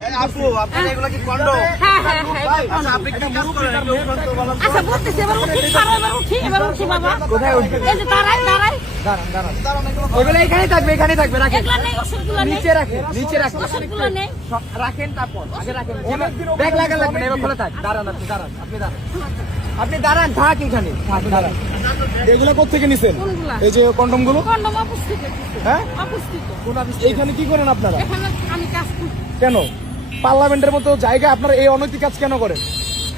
আপু আপনার এগুলা কি কন্ডো? হ্যাঁ হ্যাঁ হ্যাঁ আচ্ছা আপনি কি কাজ করেন? আচ্ছা বলতেছি এবার উঠি বাবা কোথায় উঠবে? এই যে দাঁড়াই দাঁড়ান ওইগুলো এখানেই থাকবে রাখেন এগুলা নেই ওষুধগুলো নেই নিচে রাখেন ওষুধগুলো নেই রাখেন তারপর আগে রাখেন ব্যাগ লাগা লাগবে না এবার খোলা থাক দাঁড়ান আপনি দাঁড়ান থাক এখানে দাঁড়ান এগুলো কোথেকে নিছেন? কোনগুলা? এই যে কন্ডম গুলো কন্ডম অপুষ্টিত হ্যাঁ অপুষ্টিত এইখানে কি করেন আপনারা? এখানে আমি কাজ করি কেন পার্লামেন্টের মতো জায়গা আপনারা এই অনৈতিক কাজ কেন করেন?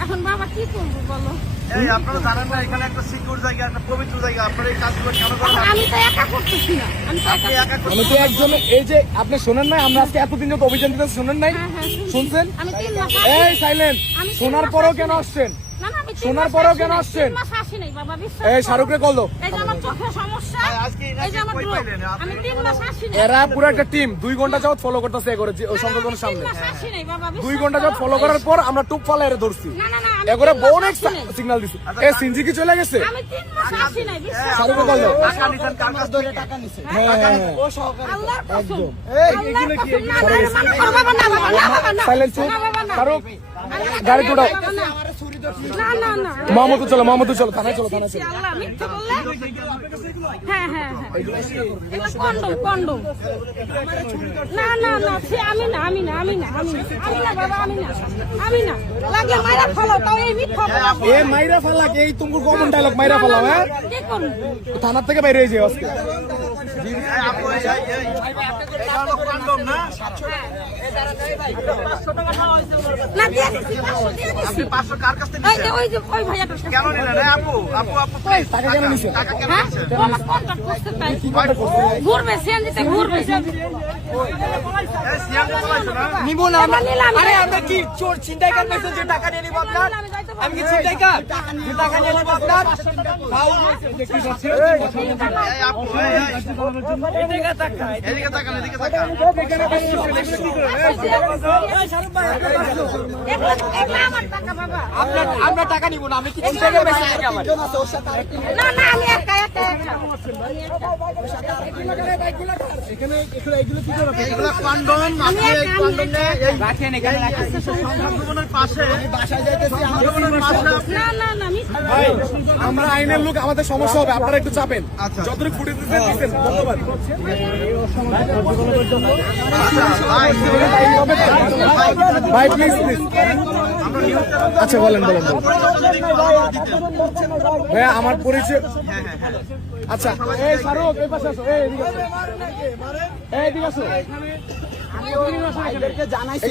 এখন বাবা কি করবো বলো এই আপনারা জানেন না এখানে একটা সিকিউর জায়গা, একটা পবিত্র জায়গা, আপনারা এই কাজগুলো কেন করেন? এখন আমি তো একা করতেছি না আমি তো আপনি একা একা আমি তো একজন এই যে আপনি শোনেন নাই আমরা আজকে এতদিন যত অভিযান দিতে শোনেন নাই? হ্যাঁ, হ্যাঁ, শুনছি। শুনছেন? আমি 3 মাস এই সাইলেন্ট আমি শোনার 3 পরও মাস কেন আসি আসছেন? না না আমি 3 শোনার মাস পরেও আসি কেন নাই, আসছেন? 3 মাস আসি নাই বাবা বিশ্বাস এই করো। শাহরুখরে কল দাও। এই যে আমার চোখের সমস্যা আজকে এই যে আমার কই রোগ। পাইলেন? আমি 3 মাস আসি নাই এরা পুরো একটা টিম 2 ঘন্টা যাবত ফলো করতেছে করে ওই সংকল্পনের সামনে 3 মাস আসি নাই বাবা 2 বিশ্বাস ঘন্টা যাবত করো। ফলো করার পর আমরা টুক ফালা এর ধরছি না না না আমি এগরে 3 মাস অনেক আসি নাই। সিগন্যাল দিছি এ সিনজি কি চলে গেছে? আমি 3 মাস আসি নাই বিশ্বাস শাহরুখে কল দাও। টাকা নিছেন কার কাছ থেকে? হ্যাঁ আল্লাহর কসম এগুলো কি না বাবা না বাবা না সাইলেন্ট না বাবা না শাহরুখ গাড়ি তোড়াও। না না না মোহাম্মদ চলো থানায় চলো আল্লাহ মিথ্যা বললে হ্যাঁ হ্যাঁ এগুলো কন্ডম না না না সে আমি না বাবা আমি না লাগে মাইরা ফলো তাও এই মিথ্যা বলা এ মাইরা ফালাক এই তুমি কমন ডায়লগ মাইরা ফালাও হ্যাঁ কি করুন থানার থেকে বাইরে হয়ে যাও আজকে এই আপু এটা হলো কন্ডম না? না দিয়ে দিছি 500 দিয়ে দিছি আপনি 500 কার কাছ থেকে এই যে নিছেন? ওই ভাইয়াটার সাথে কেন নিলেন? এই আপু please, টাকা কেন নিছেন? টাকা কেন হ্যাঁ নিছেন? ও আমার কন্টাক্ট করতে তাই কয়টা করছেন? ঘুরবে সিএনজিতে ঘুরবে এই সিয়াম বলাইছো না? নিবো না আমরা নিলাম। আরে আমরা কি চোর চিন্তাই কার পেছন যে টাকা নিয়ে নিব আপনার আমি কি চিন্তাই কার যে টাকা নিয়ে নিব আপনার এই আপু এদিকে তাকান এদিকে তাকান এগুলা আমার টাকা বাবা আমরা টাকা নিব না আমি কি চিন্তাই কার পেছন থেকে আমার না না আমি একা এগুলা কন্ডম, আপনি এই কন্ডম নিয়ে এই রাখেন এখানে রাখেন সংঘবনের পাশে সংঘবনের পাশে না না না আমি ভাই আমরা আইনের লোক আমাদের সমস্যা হবে আপনারা একটু চাপেন আচ্ছা। যতটুকু ফুটেজ দিচ্ছেন ধন্যবাদ ভাই প্লিজ আচ্ছা বলেন ভাইয়া আমার পরিচয় আচ্ছা এই শাহরুখ এই পাশে আসো এই এদিকে আসো এই এদিকে আসো আমি ওই ভাইদেরকে জানাইছি